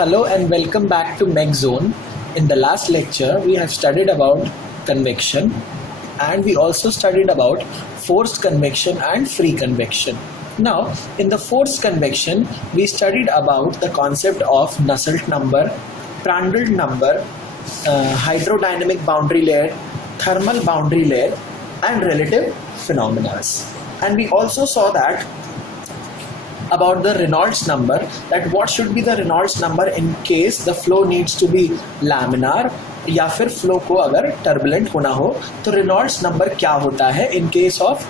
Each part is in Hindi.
Hello and welcome back to Mech Zone. In the last lecture, we have studied about convection and we also studied about forced convection and free convection. Now, in the forced convection, we studied about the concept of Nusselt number, Prandtl number, hydrodynamic boundary layer, thermal boundary layer, and relative phenomena. And we also saw that about the Reynolds number, that what should be the Reynolds number in case the flow needs to be laminar या फिर फ्लो को अगर टर्बुलेंट होना हो तो रेनॉल्ड्स नंबर क्या होता है in case of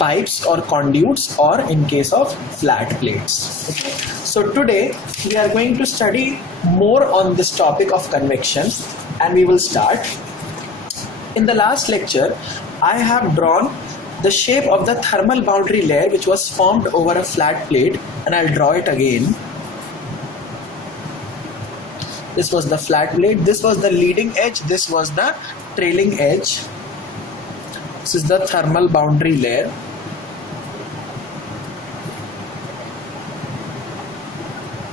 pipes or conduits or in case of flat plates. Okay. So today we are going to study more on this topic of convection and we will start. In the last lecture I have drawn the shape of the thermal boundary layer which was formed over a flat plate, and I'll draw it again. This was the flat plate, this was the leading edge, this was the trailing edge. This is the thermal boundary layer.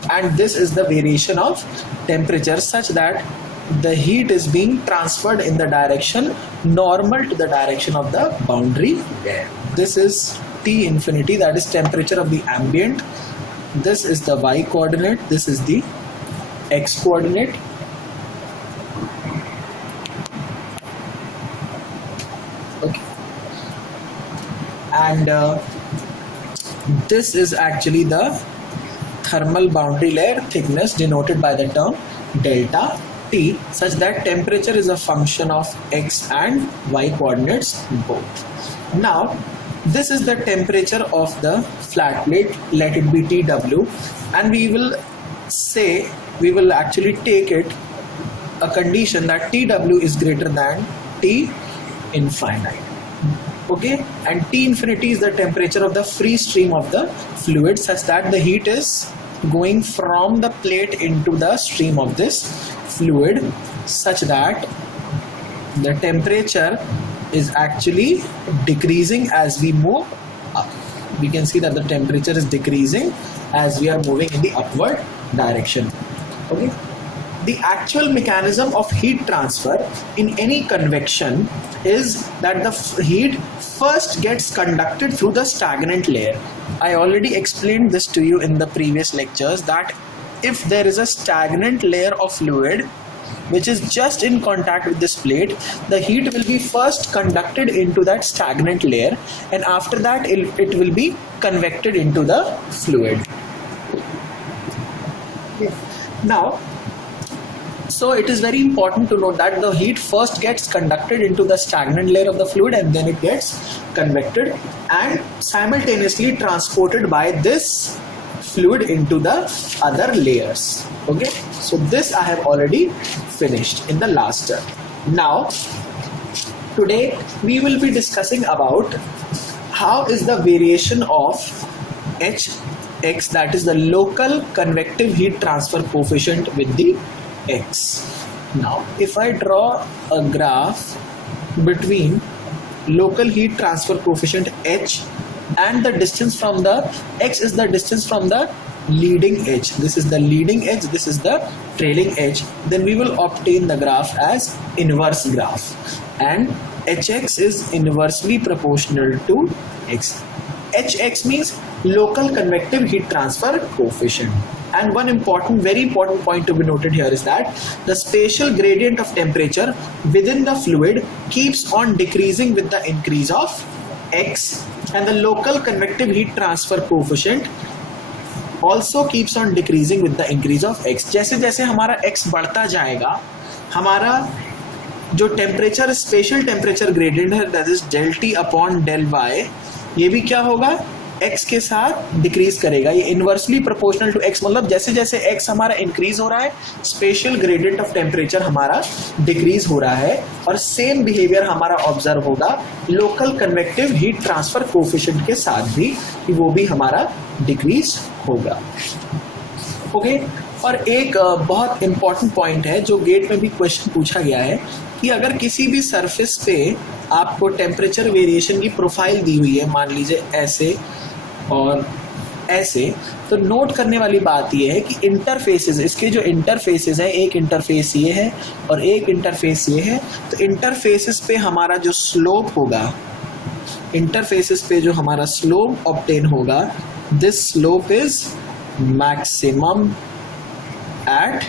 And this is the variation of temperature such that the heat is being transferred in the direction normal to the direction of the boundary layer. This is T infinity, that is temperature of the ambient. This is the y coordinate, this is the x coordinate. Okay. And this is actually the thermal boundary layer thickness denoted by the term delta T, such that temperature is a function of x and y coordinates both. Now this is the temperature of the flat plate, let it be TW, and we will actually take it a condition that TW is greater than T infinite. Okay, and T infinity is the temperature of the free stream of the fluid such that the heat is going from the plate into the stream of this fluid such that the temperature is actually decreasing as we move up. We can see that the temperature is decreasing as we are moving in the upward direction. Okay. The actual mechanism of heat transfer in any convection is that the heat first gets conducted through the stagnant layer. I already explained this to you in the previous lectures that if there is a stagnant layer of fluid which is just in contact with this plate, the heat will be first conducted into that stagnant layer and after that it will be convected into the fluid. Okay. Now, so it is very important to note that the heat first gets conducted into the stagnant layer of the fluid and then it gets convected and simultaneously transported by this fluid into the other layers. Okay, so this I have already finished in the last term. Now today we will be discussing about how is the variation of Hx, that is the local convective heat transfer coefficient with the x. Now if I draw a graph between local heat transfer coefficient H and the distance from the x is the distance from the leading edge, this is the leading edge, this is the trailing edge, then we will obtain the graph as inverse graph, and Hx is inversely proportional to x. Hx means local convective heat transfer coefficient. And one very important point to be noted here is that the spatial gradient of temperature within the fluid keeps on decreasing with the increase of x, and the local convective heat transfer coefficient also keeps on decreasing with the increase of x. जैसे जैसे हमारा x बढ़ता जाएगा, हमारा जो टेम्परेचर स्पेशल टेम्परेचर ग्रेडियंट है, that is del t upon del y, ये भी क्या होगा, x के साथ डिक्रीज करेगा. ये इनवर्सली प्रोपोर्शनल टू x, मतलब जैसे जैसे x हमारा इंक्रीज हो रहा है स्पेशल ग्रेडियंट ऑफ टेम्परेचर हमारा डिक्रीज हो रहा है, और सेम बिहेवियर हमारा ऑब्जर्व होगा local convective heat transfer coefficient के साथ भी, कि वो भी हमारा डिक्रीज होगा. ओके. और एक बहुत इंपॉर्टेंट पॉइंट है जो गेट में भी क्वेश्चन पूछा गया है कि अगर किसी भी सरफेस पे आपको टेम्परेचर वेरिएशन की प्रोफाइल दी हुई है, मान लीजिए ऐसे, और ऐसे। तो नोट करने वाली बात ये है कि इंटरफेसेस, इसके जो इंटरफेसेस है, एक इंटरफेस ये है और एक इंटरफेस ये है। तो इंटरफेसेस पे हमारा जो स्लोप होगा, इंटरफेसेस पे जो हमारा स्लोप ऑब्टेन होगा, this slope is maximum at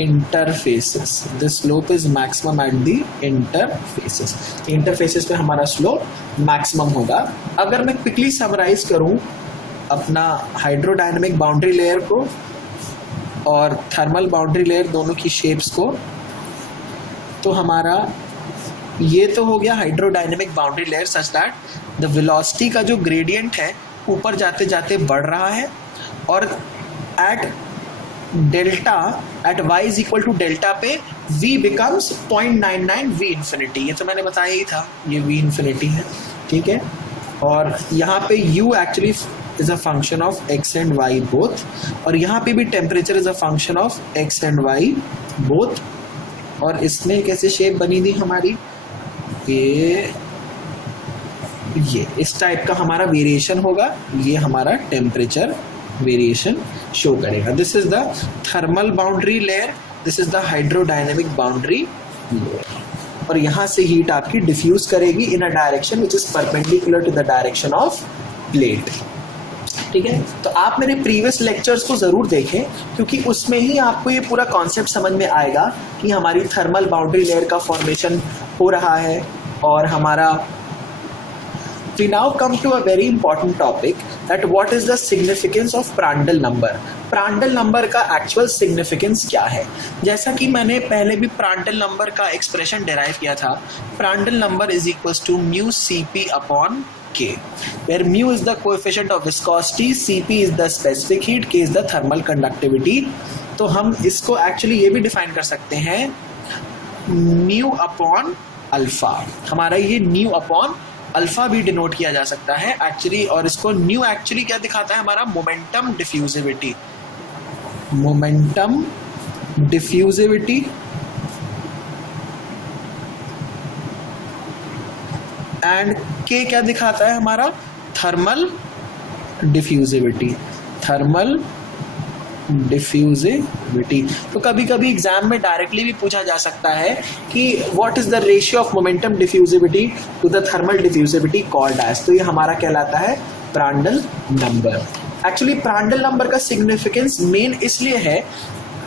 interfaces, this slope is maximum at the interfaces. Interfaces पे हमारा स्लोप मैक्सिमम होगा। अगर मैं क्विकली समराइज करूं अपना हाइड्रोडायनेमिक बाउंड्री लेयर को और थर्मल बाउंड्री लेयर दोनों की शेप्स को, तो हमारा ये तो हो गया hydrodynamic boundary layer such that the velocity का जो ग्रेडियंट है ऊपर जाते जाते बढ़ रहा है और at delta, at y is equal to delta पे v बिकम्स 0.99 v इन्फिनिटी। ये तो मैंने बताया ही था, ये v इन्फिनिटी है, ठीक है। और यहाँ पे u actually is a function of x and y both, और यहाँ पे भी temperature is a function of x and y both. और इसमें कैसे शेप बनी थी हमारी, ये इस टाइप का हमारा वेरिएशन होगा, ये हमारा टेम्परेचर वेरिएशन शो करेगा। This is the thermal boundary layer, this is the hydrodynamic boundary layer. और यहाँ से हीट आपकी डिफ्यूज करेगी in a direction which is perpendicular to the direction of plate, ठीक है। तो आप मेरे प्रीवियस लेक्चर्स को जरूर देखें, क्योंकि उसमें ही आपको ये पूरा कॉन्सेप्ट समझ में आएगा कि हमारी थर्मल बाउंड्री लेयर का फॉर्मेशन हो रहा है। और हमारा we now come to a very important topic, that what is the significance of Prandtl number। Prandtl number का actual significance क्या है। जैसा कि मैंने पहले भी Prandtl number का expression derive किया था, Prandtl number is equals to mu Cp upon K, where mu is the coefficient of viscosity, Cp is the specific heat, K is the thermal conductivity। तो हम इसको actually ये भी define कर सकते हैं mu upon alpha, हमारा ये mu upon अल्फा भी डिनोट किया जा सकता है एक्चुअली। और इसको न्यू एक्चुअली क्या दिखाता है, हमारा momentum diffusivity, momentum diffusivity and के क्या दिखाता है, हमारा थर्मल डिफ्यूजिविटी, थर्मल डिफ्यूजिविटी। तो कभी कभी एग्जाम में डायरेक्टली भी पूछा जा सकता है कि what is the ratio of momentum diffusivity to the thermal diffusivity called as. तो ये हमारा कहलाता है Prandtl number. Actually Prandtl number का सिग्निफिकेंस मेन इसलिए है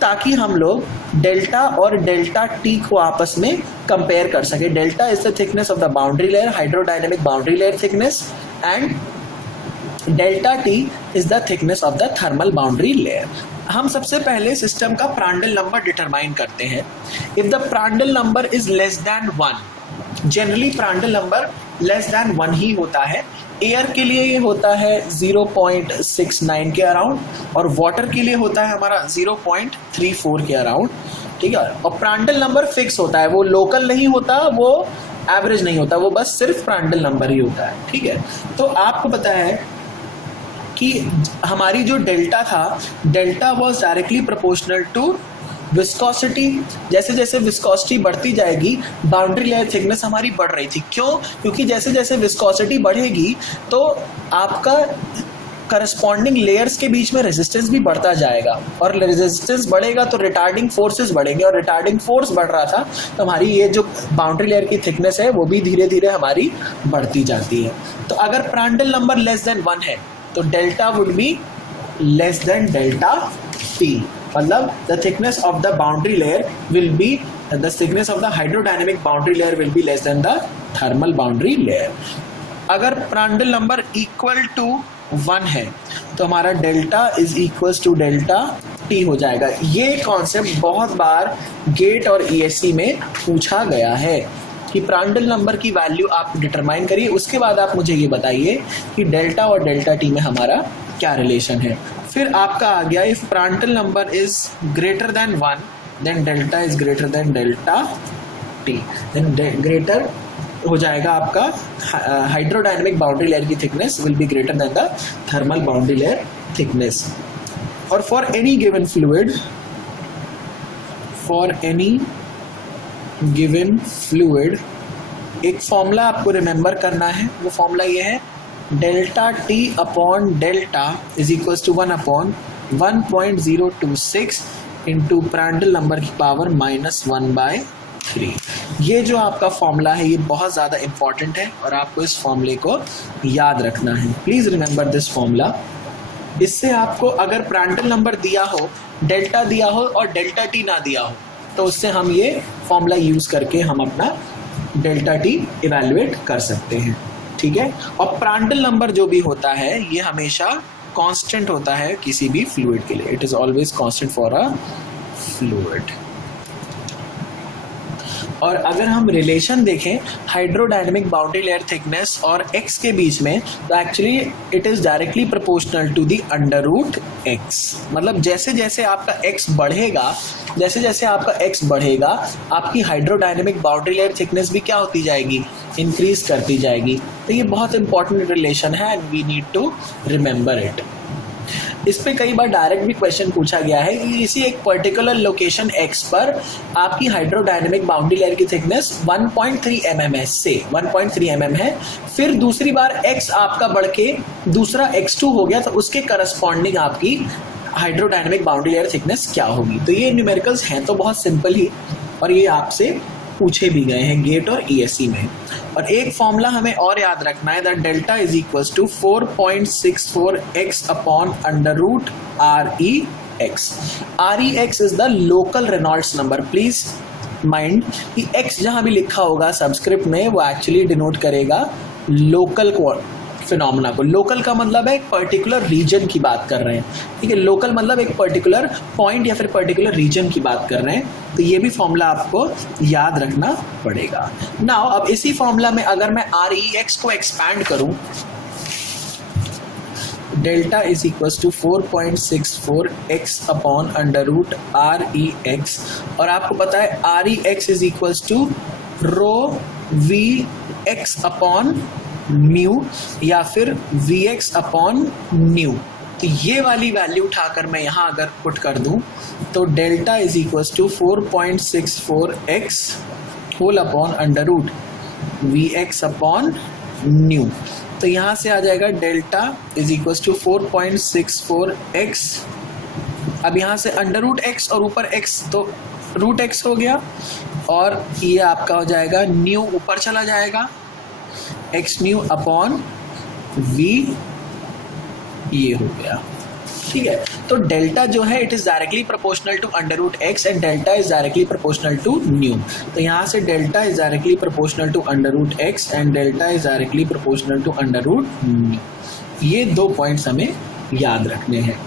ताकि हम लोग डेल्टा और डेल्टा टी को आपस में कंपेयर कर सके। Delta is the thickness of the boundary layer, hydrodynamic boundary layer thickness, and delta T is the thickness of the thermal boundary layer. हम सबसे पहले सिस्टम का प्रांडल नंबर डिटरमाइन करते हैं। If the Prandtl number is less than 1, generally Prandtl number less than 1 ही होता है। एयर के लिए ये होता है 0.69 के अराउंड, और वाटर के लिए होता है हमारा 0.34 के अराउंड, ठीक है। और प्रांडल नंबर फिक्स होता है, वो लोकल नहीं होता, वो एवरेज नहीं होता, वो बस सिर्फ प्रांडल नंबर ही होता है, ठीक है। तो आपको पता है कि हमारी जो डेल्टा था, delta was directly proportional to viscosity. जैसे जैसे विस्कोसिटी बढ़ती जाएगी, बाउंड्री लेयर थिकनेस हमारी बढ़ रही थी। क्यों? क्योंकि जैसे जैसे विस्कोसिटी बढ़ेगी तो आपका करस्पॉन्डिंग लेयर्स के बीच में रेजिस्टेंस भी बढ़ता जाएगा, और रेजिस्टेंस बढ़ेगा तो रिटार्डिंग फोर्सेस बढ़ेंगे, और रिटार्डिंग फोर्स बढ़ रहा था तो हमारी ये जो बाउंड्री लेयर की थिकनेस है वो भी धीरे धीरे हमारी बढ़ती जाती है। तो अगर प्रांडल नंबर लेस देन 1 है तो delta would be less than delta T, मतलब the thickness of the boundary layer will be, the thickness of the hydrodynamic boundary layer will be less than the thermal boundary layer. अगर प्रांडल नंबर इक्वल टू 1 है तो हमारा delta is equals to delta T हो जाएगा। ये कॉन्सेप्ट बहुत बार गेट और ईएससी में पूछा गया है कि प्रांडल नंबर की वैल्यू आप डिटरमाइन करिए, उसके बाद आप मुझे ये बताइए कि डेल्टा और डेल्टा टी में हमारा क्या रिलेशन है। फिर आपका आ गया, if Prandtl number is greater than 1 then delta is greater than delta T, then greater हो जाएगा आपका हाइड्रोडायनेमिक बाउंड्री लेयर की thickness will be greater than the thermal boundary layer thickness. और for any given fluid, for any given fluid एक फॉर्मूला आपको रिमेंबर करना है। वो फॉर्मूला ये है delta T upon delta is equals to 1/1026 into Prandtl number की पावर -1/3। ये जो आपका फॉर्मूला है ये बहुत ज़्यादा इंपॉर्टेंट है और आपको इस फॉर्मूले को याद रखना है। Please remember this formula. इससे आपको अगर प्रांटल नंबर दिया हो, डेल्टा दिया हो और डेल्टा टी ना दिया हो, तो उससे हम ये फॉर्मूला यूज़ करके हम अपना डेल्टा टी इवैल्यूएट कर सकते हैं। ठीक है, और प्रांटल नंबर जो भी होता है ये हमेशा कांस्टेंट होता है किसी भी फ्लूइड के लिए। It is always constant for a fluid. और अगर हम रिलेशन देखें हाइड्रोडायनेमिक बाउंड्री लेयर थिकनेस और x के बीच में, तो actually it is directly proportional to the √x। मतलब जैसे जैसे आपका x बढ़ेगा, जैसे जैसे आपका x बढ़ेगा, आपकी हाइड्रोडायनेमिक बाउंड्री लेयर थिकनेस भी क्या होती जाएगी, इंक्रीज करती जाएगी। तो ये बहुत इंपॉर्टेंट रिलेशन है and we need to remember it. इस पे कई बार डायरेक्ट भी क्वेश्चन पूछा गया है कि इसी एक पर्टिकुलर लोकेशन x पर आपकी हाइड्रोडायनेमिक बाउंड्री लेयर की थिकनेस 1.3 mm है, से 1.3 mm है, फिर दूसरी बार x आपका बढ़ के दूसरा x2 हो गया, तो उसके करस्पॉन्डिंग आपकी हाइड्रोडायनेमिक बाउंड्री लेयर थिकनेस क्या होगी। तो ये न्यूमेरिकल्स हैं तो बहुत सिंपल ही, और ये आपसे पूछे भी गए हैं गेट और ESE में। और एक फॉर्मूला हमें और याद रखना है, that delta is equals to 4.64x upon √REX। REX is the local Reynolds number. Please mind कि x जहां भी लिखा होगा सबस्क्रिप्ट में वो एक्चुअली डिनोट करेगा लोकल फिनोमेना को। लोकल का मतलब है एक पर्टिकुलर रीजन की बात कर रहे हैं, ठीक है। लोकल मतलब एक पर्टिकुलर पॉइंट या फिर पर्टिकुलर रीजन की बात कर रहे हैं। तो ये भी फॉर्मूला आपको याद रखना पड़ेगा। नाउ अब इसी फॉर्मूला में अगर मैं REX को एक्सपैंड करूं, delta is equals to 4.64x upon √REX, और आपको पता है REX is equals to ρVX upon mu या फिर Vx अपॉन न्यू। तो ये वाली वैल्यू उठाकर मैं यहाँ अगर पुट कर दूं, तो delta is equals to 4.64x whole upon √Vx upon nu. तो यहाँ से आ जाएगा delta is equals to 4.64x। अब यहाँ से √x और ऊपर x, तो √x हो गया, और ये आपका हो जाएगा न्यू ऊपर चला जाएगा, x म्यू अपॉन v, ये हो गया। ठीक है, तो डेल्टा जो है it is directly proportional to √x and delta is directly proportional to nu. तो यहाँ से delta is directly proportional to √x and delta is directly proportional to √न्यू। ये 2 पॉइंट्स हमें याद रखने हैं।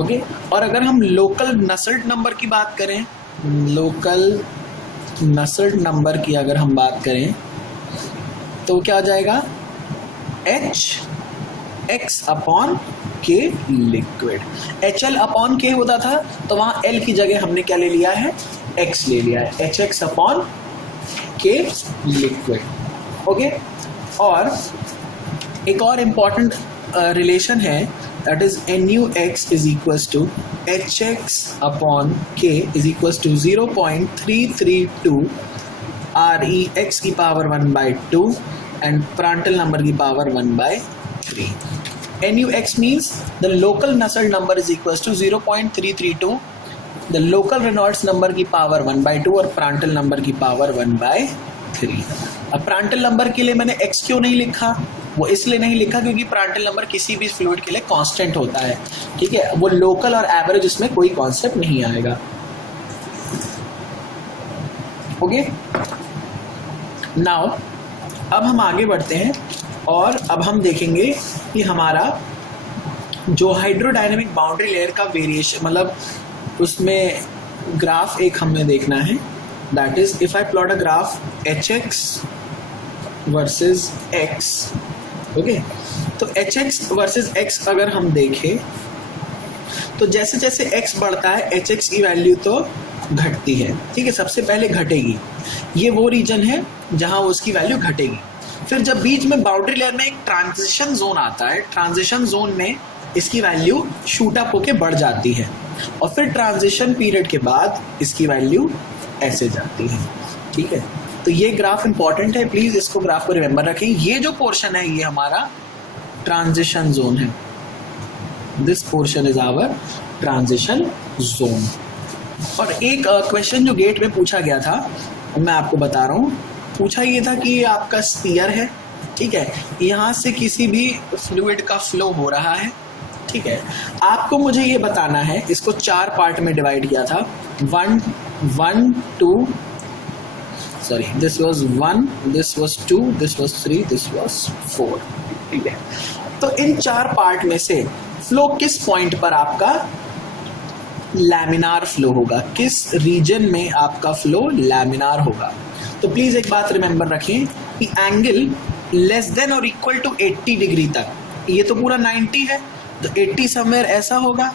ओके, और अगर हम लोकल नसेल्ट नंबर की बात करें, लोकल नसेल्ट नंबर की अगर हम बात करें, तो क्या आ जाएगा HX upon K liquid. HL upon K होता था, तो वहां L की जगह हमने क्या ले लिया है, X ले लिया है, HX upon K liquid. Okay, और एक और इम्पॉर्टेंट रिलेशन है, that is NUX is equals to HX upon K is equals to 0.332 REX की पावर 1/2 and Prandtl number की power 1/3. NUX means the local Nusselt number is equals to 0.332, the local Reynolds number की पावर 1/2 और Prandtl number की पावर 1/3. अब Prandtl number के लिए मैंने x क्यों नहीं लिखा, वो इसलिए नहीं लिखा क्योंकि Prandtl number किसी भी फ्लूइड के लिए कांस्टेंट होता है, ठीक है। वो लोकल और एवरेज इसमें कोई कॉन्सेप्ट नहीं आएगा। ओके, नाउ अब हम आगे बढ़ते हैं और अब हम देखेंगे कि हमारा जो हाइड्रोडायनेमिक बाउंड्री लेयर का वेरिएशन, मतलब उसमें ग्राफ एक हमें देखना है, that is if I plot a graph HX versus X। Okay, तो HX वर्सेस X अगर हम देखें, तो जैसे जैसे X बढ़ता है HX की वैल्यू तो घटती है, ठीक है, सबसे पहले घटेगी। ये वो रीजन है जहां उसकी वैल्यू घटेगी। फिर जब बीच में बाउंड्री लेयर में एक ट्रांजिशन जोन आता है, ट्रांजिशन जोन में इसकी वैल्यू शूट अप होके बढ़ जाती है, और फिर ट्रांजिशन पीरियड के बाद इसकी वैल्यू ऐसे जाती है, ठीक है। तो ये ग्राफ इंपॉर्टेंट है, प्लीज इसको ग्राफ को रिमेंबर रखें। ये जो पोर्शन है ये हमारा ट्रांजिशन जोन है, this portion is our transition zone. और एक क्वेश्चन जो गेट में पूछा गया था, मैं आपको बता रहा हूँ, पूछा ये था कि आपका स्फीयर है, ठीक है, यहाँ से किसी भी फ्लूइड का फ्लो हो रहा है, ठीक है, आपको मुझे ये बताना है, इसको 4 पार्ट में डिवाइड किया था, 1 2 sorry this was 1, this was 2, this was 3, this was 4, ठीक है। तो इन 4 पार्ट में से फ्लो किस पॉइंट पर आपका लैमिनार फ्लो होगा, किस रीजन में आपका फ्लो लैमिनार होगा। तो प्लीज एक बात रिमेंबर रखें कि एंगल लेस देन और इक्वल टू 80 डिग्री तक, ये तो पूरा 90 है, तो 80 समवेयर ऐसा होगा,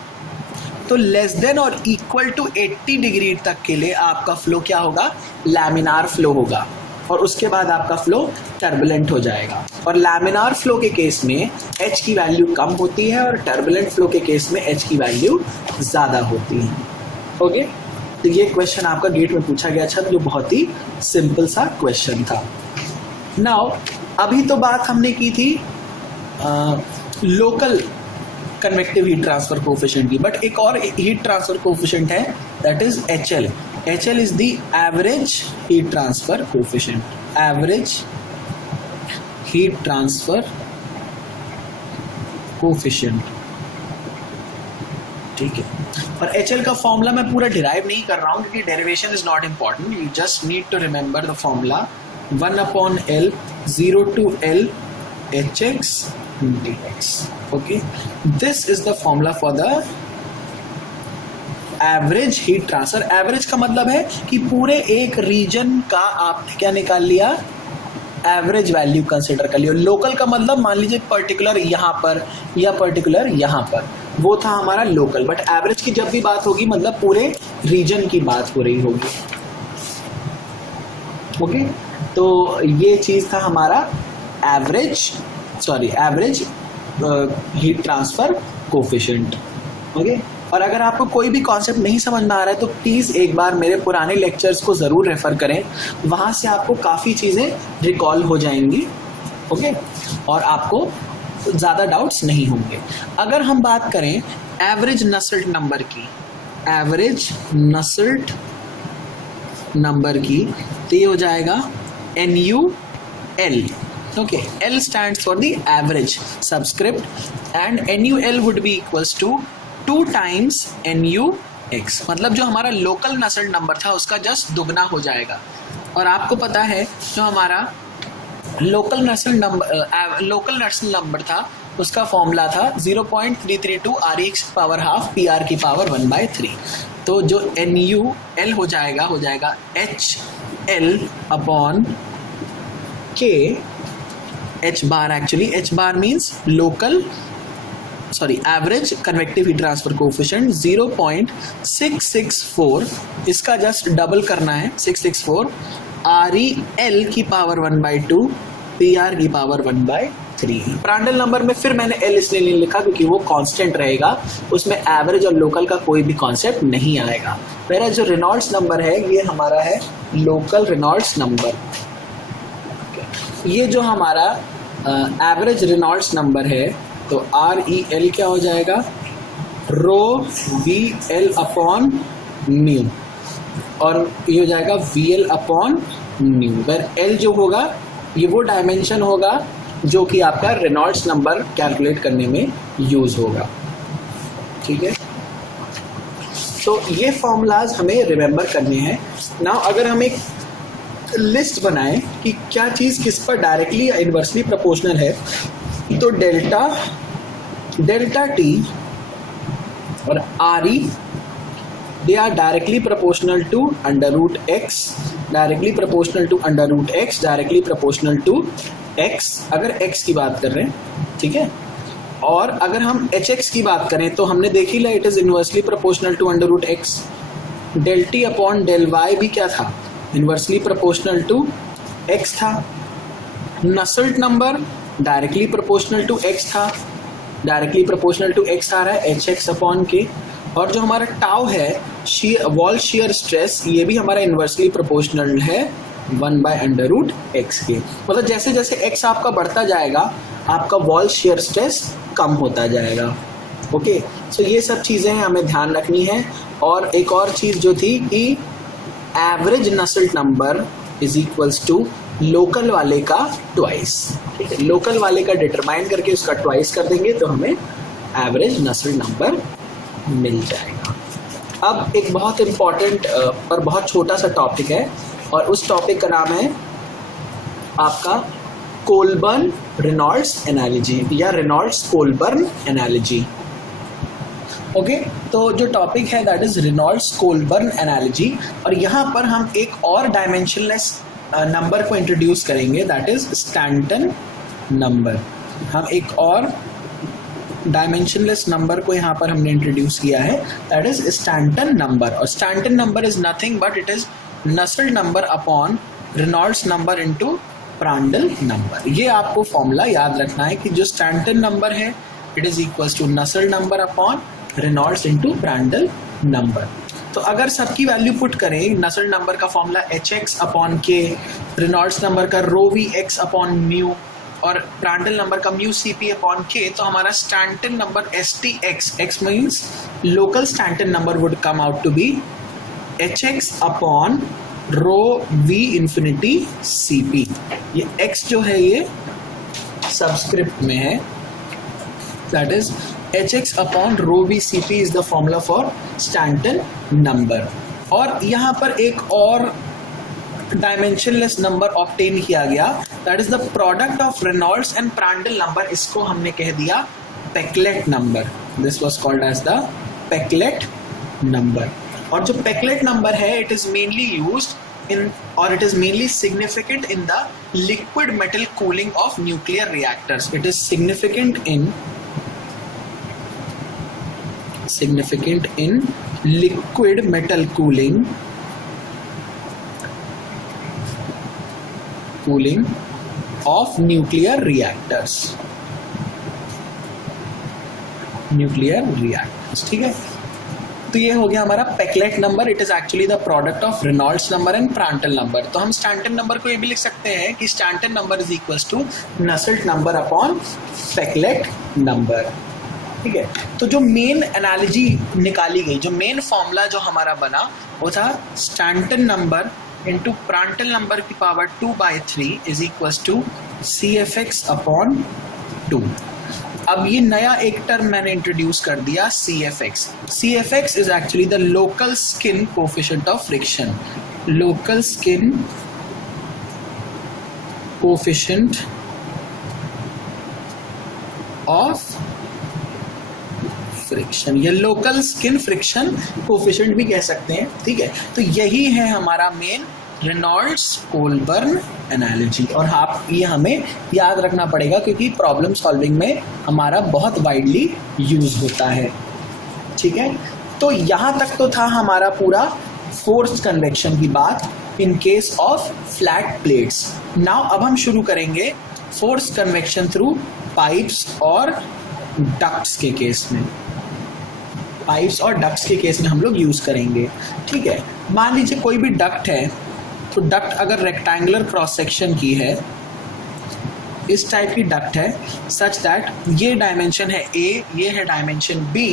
तो लेस देन और इक्वल टू 80 डिग्री तक के लिए आपका फ्लो क्या होगा, लैमिनार फ्लो होगा, और उसके बाद आपका फ्लो टर्बुलेंट हो जाएगा। और लैमिनार फ्लो के केस में H की वैल्यू कम होती है और टर्बुलेंट फ्लो के केस में H की वैल्यू ज़्यादा होती है। ओके, तो ये क्वेश्चन आपका गेट में पूछा गया था, जो बहुत ही सिंपल सा क्वेश्चन था। नाउ अभी तो बात हमने की थी local convective heat transfer coefficient की, बट एक और हीट ट्रांसफर कोफिशिएंट है, that is HL। HL is the average heat transfer coefficient, average heat transfer coefficient, ठीक है। और HL का फॉर्मूला मैं पूरा डिराइव नहीं कर रहा हूँ क्योंकि derivation is not important, you just need to remember the formula 1/L 0 to L HX dx, okay, this is the formula for the average heat transfer. Average का मतलब है कि पूरे एक रीजन का आपने क्या निकाल लिया, एवरेज वैल्यू कंसिडर कर लिया। लोकल का मतलब मान लीजिए पर्टिकुलर यहाँ पर या पर्टिकुलर यहाँ पर, वो था हमारा लोकल, बट एवरेज की जब भी बात होगी मतलब पूरे रीजन की बात हो रही होगी। ओके, तो ये चीज था हमारा average heat transfer coefficient. Okay, और अगर आपको कोई भी कॉन्सेप्ट नहीं समझ में आ रहा है तो प्लीज़ एक बार मेरे पुराने लेक्चर्स को ज़रूर रेफ़र करें, वहाँ से आपको काफ़ी चीज़ें रिकॉल हो जाएंगी। ओके, और आपको ज़्यादा डाउट्स नहीं होंगे। अगर हम बात करें एवरेज नसेल्ट नंबर की, एवरेज नसेल्ट नंबर की, तो ये हो जाएगा NuL। Okay, L stands for the average subscript and NuL would be equals to 2 times NuX, मतलब जो हमारा लोकल नसेल्ट नंबर था उसका जस्ट दुगना हो जाएगा। और आपको पता है जो हमारा लोकल नसेल्ट नंबर था उसका फॉर्मूला था 0.332 RX पावर हाफ PR की पावर 1/3। तो जो NuL हो जाएगा HL upon K, H bar, actually H bar means average convective heat transfer coefficient 0.664, इसका जस्ट डबल करना है 664 ReL की पावर 1/2 PR की पावर 1/3। प्रांडल नंबर में फिर मैंने L इसलिए नहीं लिखा क्योंकि वो कांस्टेंट रहेगा, उसमें एवरेज और लोकल का कोई भी कॉन्सेप्ट नहीं आएगा। मेरा जो रेनॉल्ड्स नंबर है ये हमारा है लोकल रेनॉल्ड्स नंबर। ये जो हमारा एवरेज रेनॉल्ड्स नंबर है तो ReL क्या हो जाएगा, ρVL अपॉन म्यू, और ये हो जाएगा VL upon mu, where L जो होगा ये वो डायमेंशन होगा जो कि आपका रेनॉल्ड्स नंबर कैलकुलेट करने में यूज होगा। ठीक है, तो ये फॉर्मूलाज हमें रिमेंबर करने हैं। नाउ अगर हम एक लिस्ट बनाएं कि क्या चीज़ किस पर डायरेक्टली या इन्वर्सली प्रोपोर्शनल है, तो डेल्टा T और RE they are directly proportional to √x, directly proportional to √x, directly proportional to x, अगर x की बात कर रहे हैं, ठीक है। और अगर हम hx की बात करें तो हमने देखी law it is inversely proportional to √x। Del t upon del y भी क्या था, इन्वर्सली प्रोपोर्शनल टू x था। Nusselt number directly proportional to x था, डायरेक्टली प्रोपोर्शनल टू x आ रहा है hx अपॉन k। और जो हमारा टाउ है वॉल शियर स्ट्रेस, ये भी हमारा इन्वर्सली प्रोपोर्शनल है 1/√x के। मतलब जैसे जैसे x आपका बढ़ता जाएगा आपका वॉल शेयर स्ट्रेस कम होता जाएगा। ओके, सो ये सब चीज़ें हमें ध्यान रखनी है। और एक और चीज़ जो थी कि average Nusselt number is equals to local वाले का ट्वाइस। ठीक है, लोकल वाले का डिटरमाइन करके उसका ट्वाइस कर देंगे तो हमें एवरेज नसेल्ट नंबर मिल जाएगा। अब एक बहुत इम्पॉर्टेंट पर बहुत छोटा सा टॉपिक है और उस टॉपिक का नाम है आपका कोलबर्न रेनॉल्ड्स एनालॉजी या रेनॉल्ड्स कोलबर्न एनालॉजी। ओके, तो जो टॉपिक है that is Reynolds Colburn analogy. और यहाँ पर हम एक और डायमेंशनलेस नंबर को इंट्रोड्यूस करेंगे दैट इज स्टैंटन नंबर। हम एक और डायमेंशनलेस नंबर को यहाँ पर हमने इंट्रोड्यूस किया है दैट इज स्टैंटन नंबर। और Stanton number is nothing but it is Nusselt number upon Reynolds number into Prandtl number. ये आपको फॉर्मूला याद रखना है कि जो स्टैंटन नंबर है it is equals to Nusselt number upon Reynolds into Prandtl number. तो अगर सबकी वैल्यू पुट करें, नसेल्ट नंबर का formula HX upon K, Reynolds number का rho V x upon mu और प्रांडल नंबर का म्यू CP अपॉन K, तो हमारा Stanton number STX, X means local Stanton number would come out to be HX upon rho V infinity CP। ये X जो है ये सबस्क्रिप्ट में है, that is HX upon rho V CP is the formula for Stanton number. और यहाँ पर एक और डायमेंशनलेस नंबर ऑब्टेन किया गया that is the product of Reynolds and Prandtl number. इसको हमने कह दिया Peclet number. This was called as the Peclet number. और जो पेकलेट नंबर है it is mainly used in और it is mainly significant in the liquid metal cooling of nuclear reactors. It is significant in liquid metal cooling of nuclear reactors। ठीक है, तो ये हो गया हमारा Peclet number. It is actually the product of Reynolds number and Prandtl number. तो हम स्टैंटन नंबर को ये भी लिख सकते हैं कि Stanton number is equals to Nusselt number upon Peclet number. ठीक है, तो जो मेन एनालॉजी निकाली गई, जो मेन फॉर्मूला जो हमारा बना वो था Stanton number into Prandtl number की power 2/3 is equals to CFX upon 2। अब ये नया एक टर्म मैंने इंट्रोड्यूस कर दिया CFX। CFX is actually the local skin coefficient of friction. Local skin coefficient of friction या लोकल स्किन फ्रिक्शन कोफिशिएंट भी कह सकते हैं। ठीक है, तो यही है हमारा मेन रेनॉल्ड्स कोलबर्न एनालॉजी। और आप ये हमें याद रखना पड़ेगा क्योंकि प्रॉब्लम सॉल्विंग में हमारा बहुत वाइडली यूज होता है। ठीक है, तो यहाँ तक तो था हमारा पूरा फोर्स्ड कन्वेक्शन की बात in case of flat plates. Now अब हम शुरू करेंगे फोर्स्ड कन्वेक्शन थ्रू पाइप्स और डक्ट्स के केस में। पाइप्स और डक्ट्स के केस में हम लोग यूज करेंगे। ठीक है, मान लीजिए कोई भी डक्ट है, तो डक्ट अगर रेक्टेंगुलर क्रॉस सेक्शन की है, इस टाइप की डक्ट है सच दैट ये डायमेंशन है A, ये है डायमेंशन B,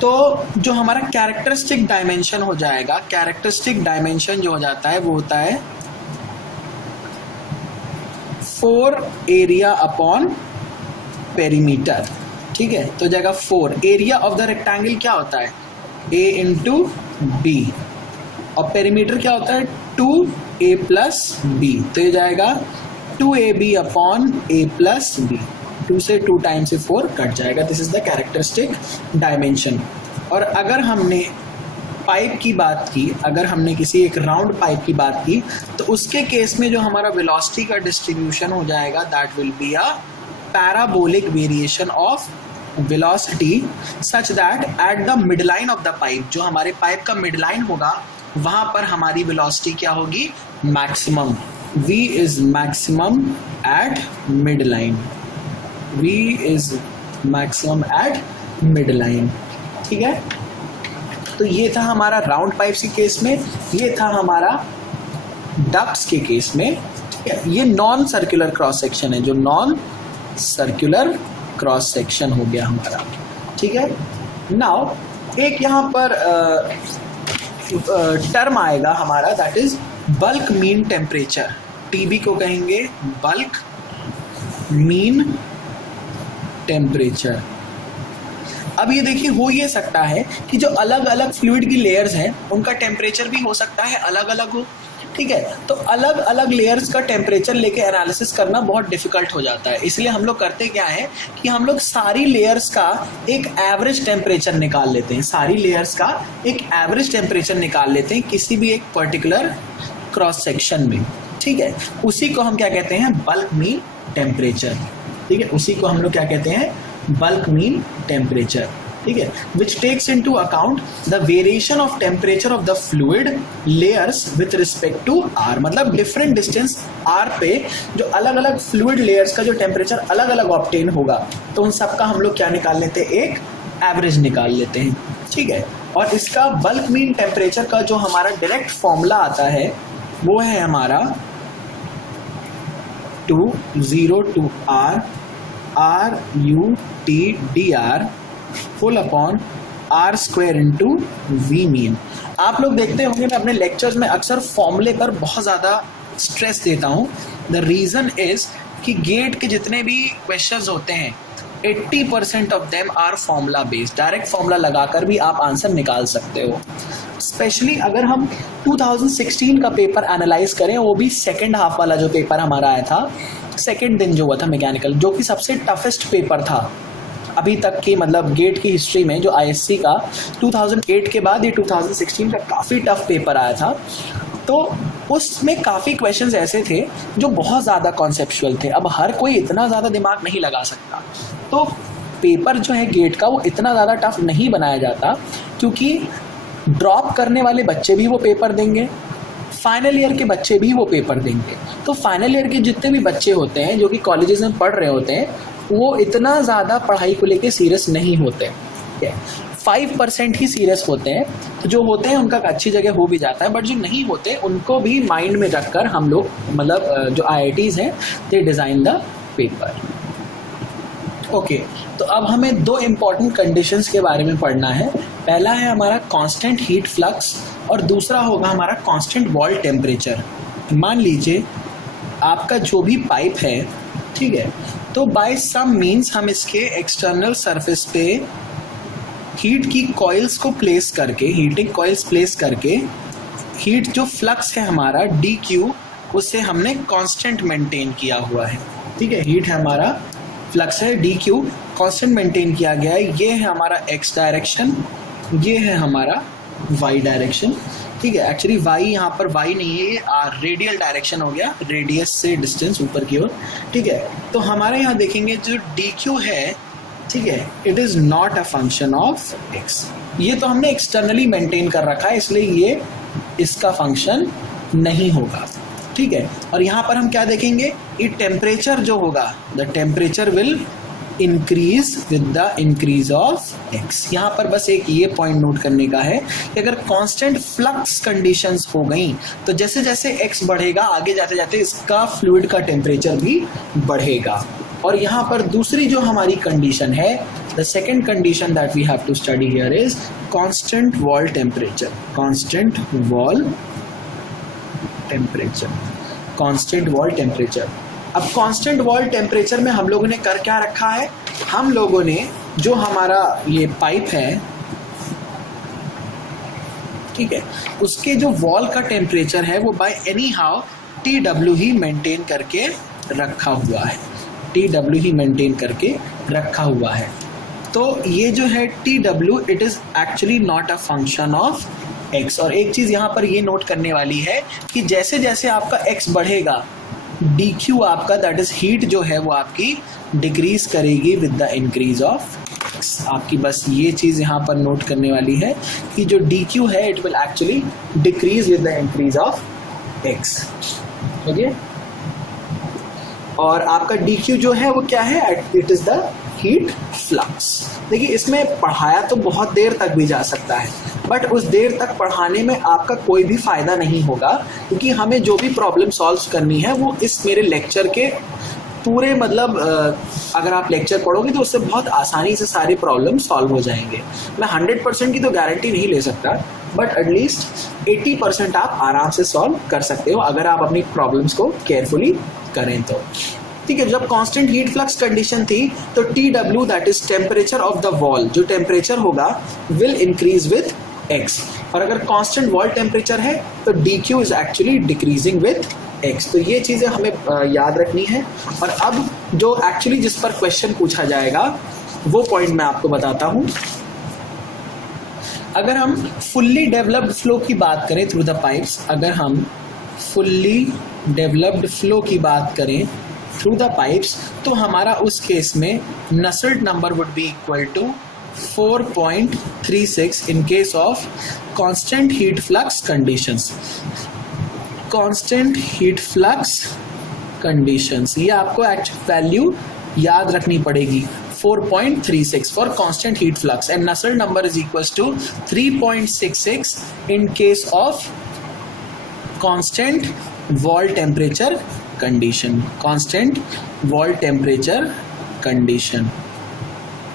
तो जो हमारा कैरेक्टरिस्टिक डायमेंशन हो जाएगा, कैरेक्टरिस्टिक डायमेंशन जो हो जाता है वो होता है 4 एरिया अपॉन पेरीमीटर। ठीक है, तो जाएगा 4 एरिया ऑफ द रेक्टेंगल क्या होता है A इंटू B और पेरीमीटर क्या होता है 2A प्लस B, तो ये जाएगा 2AB upon A plus B। 2 से 2 टाइम्स से 4 कट जाएगा। This is the characteristic dimension. और अगर हमने पाइप की बात की, अगर हमने किसी एक राउंड पाइप की बात की, तो उसके केस में जो हमारा वेलोसिटी का डिस्ट्रीब्यूशन हो जाएगा that will be a parabolic variation of velocity such that at the mid line of the pipe, जो हमारे पाइप का मिड लाइन होगा वहां पर हमारी वेलोसिटी क्या होगी, maximum. V is maximum at mid line, V is maximum at mid line. ठीक है, तो ये था हमारा राउंड पाइप्स के केस में, ये था हमारा डक्ट्स के केस में। ये नॉन सर्कुलर क्रॉस सेक्शन है, जो नॉन सर्कुलर क्रॉस सेक्शन हो गया हमारा, ठीक है। नाउ एक यहाँ पर टर्म आएगा हमारा, that is bulk mean temperature. TB को कहेंगे बल्क मीन टेम्परेचर। अब ये देखिए, हो ये सकता है कि जो अलग अलग फ्लूइड की लेयर्स हैं उनका टेम्परेचर भी हो सकता है अलग अलग हो, ठीक है। तो अलग अलग लेयर्स का टेम्परेचर लेके एनालिसिस करना बहुत डिफिकल्ट हो जाता है, इसलिए हम लोग करते क्या है कि हम लोग सारी लेयर्स का एक एवरेज टेम्परेचर निकाल लेते हैं, सारी लेयर्स का एक एवरेज टेम्परेचर निकाल लेते हैं किसी भी एक पर्टिकुलर क्रॉस सेक्शन में, ठीक है। उसी को हम क्या कहते हैं, बल्क मीन टेम्परेचर, ठीक है। उसी को हम लोग क्या कहते हैं, बल्क मीन टेम्परेचर, ठीक है। Which takes into account the variation of temperature of the fluid layers with respect to R. मतलब डिफरेंट डिस्टेंस आर पे जो अलग अलग फ्लूइड लेयर्स का जो टेम्परेचर अलग अलग ऑब्टेन होगा, तो उन सबका हम लोग क्या निकाल लेते हैं, एक एवरेज निकाल लेते हैं, ठीक है। और इसका बल्क मीन टेम्परेचर का जो हमारा डायरेक्ट फॉर्मूला आता है वो है हमारा 202R RUTDR full upon R square into V mean. आप लोग देखते होंगे मैं अपने लेक्चर्स में अक्सर फॉर्मूले पर बहुत ज़्यादा स्ट्रेस देता हूँ। द रीज़न इज़ कि गेट के जितने भी क्वेश्चंस होते हैं 80% of them are formula based. Direct formula लगाकर भी आप आंसर निकाल सकते हो। स्पेशली अगर हम 2016 का पेपर एनालाइज करें, वो भी सेकेंड हाफ वाला जो पेपर हमारा आया था, सेकेंड दिन जो हुआ था मैकेनिकल, जो कि सबसे टफेस्ट पेपर था अभी तक की, मतलब गेट की हिस्ट्री में, जो आईएससी का 2008 के बाद ये 2016 का काफ़ी टफ पेपर आया था। तो उसमें काफ़ी क्वेश्चंस ऐसे थे जो बहुत ज़्यादा कॉन्सेप्चुअल थे। अब हर कोई इतना ज़्यादा दिमाग नहीं लगा सकता, तो पेपर जो है गेट का वो इतना ज़्यादा टफ नहीं बनाया जाता, क्योंकि ड्रॉप करने वाले बच्चे भी वो पेपर देंगे, फाइनल ईयर के बच्चे भी वो पेपर देंगे। तो फाइनल ईयर के जितने भी बच्चे होते हैं जो कि कॉलेजेस में पढ़ रहे होते हैं, वो इतना ज़्यादा पढ़ाई को लेके सीरियस नहीं होते, 5% ही सीरियस होते हैं। तो जो होते हैं उनका अच्छी जगह हो भी जाता है, बट जो नहीं होते उनको भी माइंड में रखकर हम लोग, मतलब जो IITs हैं, दे डिज़ाइन द पेपर। ओके, तो अब हमें दो इम्पॉर्टेंट कंडीशंस के बारे में पढ़ना है। पहला है हमारा कांस्टेंट हीट फ्लक्स और दूसरा होगा हमारा कांस्टेंट वॉल टेम्परेचर। मान लीजिए आपका जो भी पाइप है, ठीक है, तो बाय सम मीन्स हम इसके एक्सटर्नल सरफेस पे हीट की कॉइल्स को प्लेस करके, हीटिंग कॉइल्स प्लेस करके, हीट जो फ्लक्स है हमारा DQ, उसे हमने कांस्टेंट मेंटेन किया हुआ है, ठीक है। हीट है हमारा, फ्लक्स है DQ, कांस्टेंट मेंटेन किया गया है। ये है हमारा x डायरेक्शन, ये है हमारा y डायरेक्शन, ठीक है। एक्चुअली y यहाँ पर y नहीं है, ये रेडियल डायरेक्शन हो गया, रेडियस से डिस्टेंस ऊपर की ओर, ठीक है। तो हमारे यहाँ देखेंगे जो DQ है, ठीक है, it is not a function of x। ये तो हमने एक्सटर्नली मेंटेन कर रखा है, इसलिए ये इसका फंक्शन नहीं होगा, ठीक है। और यहाँ पर हम क्या देखेंगे, ये टेम्परेचर जो होगा, the temperature will increase with the increase of x। यहाँ पर बस एक ये पॉइंट नोट करने का है कि अगर कांस्टेंट फ्लक्स कंडीशंस हो गई तो जैसे जैसे x बढ़ेगा, आगे जाते जाते इसका फ्लूइड का टेम्परेचर भी बढ़ेगा। और यहाँ पर दूसरी जो हमारी कंडीशन है, the second condition that we have to study here is constant wall temperature. Constant wall temperature, constant wall temperature. अब कांस्टेंट वॉल टेम्परेचर में हम लोगों ने कर क्या रखा है, हम लोगों ने जो हमारा ये पाइप है, ठीक है, उसके जो वॉल का टेम्परेचर है वो by any how TW he maintain करके रखा हुआ है, TW ही मेंटेन करके रखा हुआ है। तो ये जो है TW, it is actually not a function of x। और एक चीज यहाँ पर ये नोट करने वाली है कि जैसे जैसे आपका x बढ़ेगा, DQ आपका, दैट इज हीट जो है वो आपकी डिक्रीज करेगी with the increase of x। आपकी बस ये चीज यहाँ पर नोट करने वाली है कि जो DQ है it will actually decrease with the increase of x, okay. और आपका DQ जो है वो क्या है, it is the heat flux. देखिए इसमें पढ़ाया तो बहुत देर तक भी जा सकता है, बट उस देर तक पढ़ाने में आपका कोई भी फायदा नहीं होगा, क्योंकि हमें जो भी प्रॉब्लम सॉल्व करनी है वो इस मेरे लेक्चर के पूरे मतलब अगर आप लेक्चर पढ़ोगे तो उससे बहुत आसानी से सारे प्रॉब्लम सॉल्व हो जाएंगे। मैं 100% की तो गारंटी नहीं ले सकता, बट एटलीस्ट 80% आप आराम से सॉल्व कर सकते हो अगर आप अपनी प्रॉब्लम्स को केयरफुली करें तो। ठीक है, जब कांस्टेंट हीट फ्लक्स कंडीशन थी तो TW that is temperature of the wall, जो टेम्परेचर होगा विल इंक्रीज विथ x, और अगर कांस्टेंट वॉल टेम्परेचर है तो DQ is actually decreasing with x। तो ये चीज़ें हमें याद रखनी है। और अब जो एक्चुअली जिस पर क्वेश्चन पूछा जाएगा वो पॉइंट मैं आपको बताता हूँ। अगर हम फुल्ली डेवलप्ड फ्लो की बात करें थ्रू द पाइप्स, अगर हम फुल्ली डेवलप्ड फ्लो की बात करें थ्रू द पाइप्स, तो हमारा उस केस में Nusselt number would be equal to 4.36 in case of constant heat flux conditions. Constant heat flux conditions, ये आपको एक्चुअल वैल्यू याद रखनी पड़ेगी, 4.36 for constant heat flux, and Nusselt number is equals to 3.66 in case of constant wall temperature condition. Constant wall temperature condition.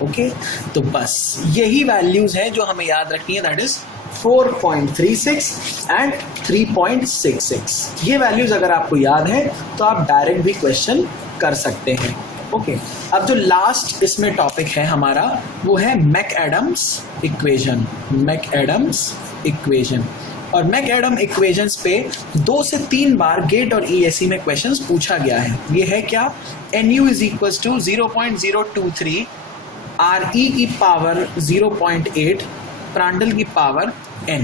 Okay तो बस यही वैल्यूज हैं जो हमें याद रखनी है, दैट इज 4.36 एंड 3.66। ये वैल्यूज अगर आपको याद है तो आप डायरेक्ट भी क्वेश्चन कर सकते हैं। ओके, अब जो लास्ट इसमें टॉपिक है हमारा वो है McAdams equation. McAdams equation, और मैक एडम इक्वेशंस पे 2 से 3 बार गेट और ESE में क्वेश्चंस पूछा गया है। ये है क्या, NU is equals to 0.023 RE की पावर 0.8 प्रांडल की पावर n।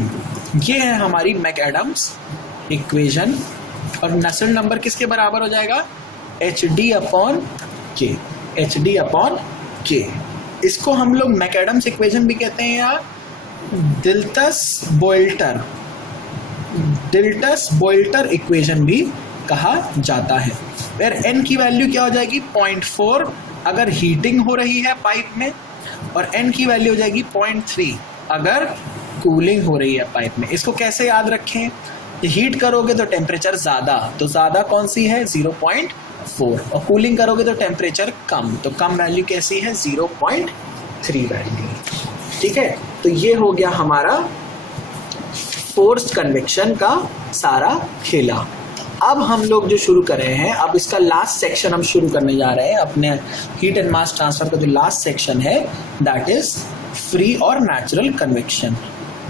ये है हमारी मैक एडम्स इक्वेशन, और नसेल्ट नंबर किसके बराबर हो जाएगा, HD upon K। HD upon K, इसको हम लोग मैक एडम्स इक्वेशन भी कहते हैं या डिल्टस बोल्टर इक्वेशन भी कहा जाता है। वेयर n की वैल्यू क्या हो जाएगी, 0.4 अगर हीटिंग हो रही है पाइप में, और n की वैल्यू हो जाएगी 0.3 अगर कूलिंग हो रही है पाइप में। इसको कैसे याद रखें, हीट करोगे तो टेम्परेचर ज़्यादा, तो ज़्यादा कौन सी है 0.4, और कूलिंग करोगे तो टेम्परेचर कम, तो कम वैल्यू कैसी है 0.3 वैल्यू। ठीक है, तो ये हो गया हमारा फोर्स्ड कन्वेक्शन का सारा खेला। अब हम लोग जो शुरू कर रहे हैं, अब इसका लास्ट सेक्शन हम शुरू करने जा रहे हैं अपने हीट एंड मास ट्रांसफर का जो लास्ट सेक्शन है, दैट इज फ्री और नेचुरल कन्वेक्शन।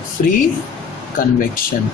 Free convection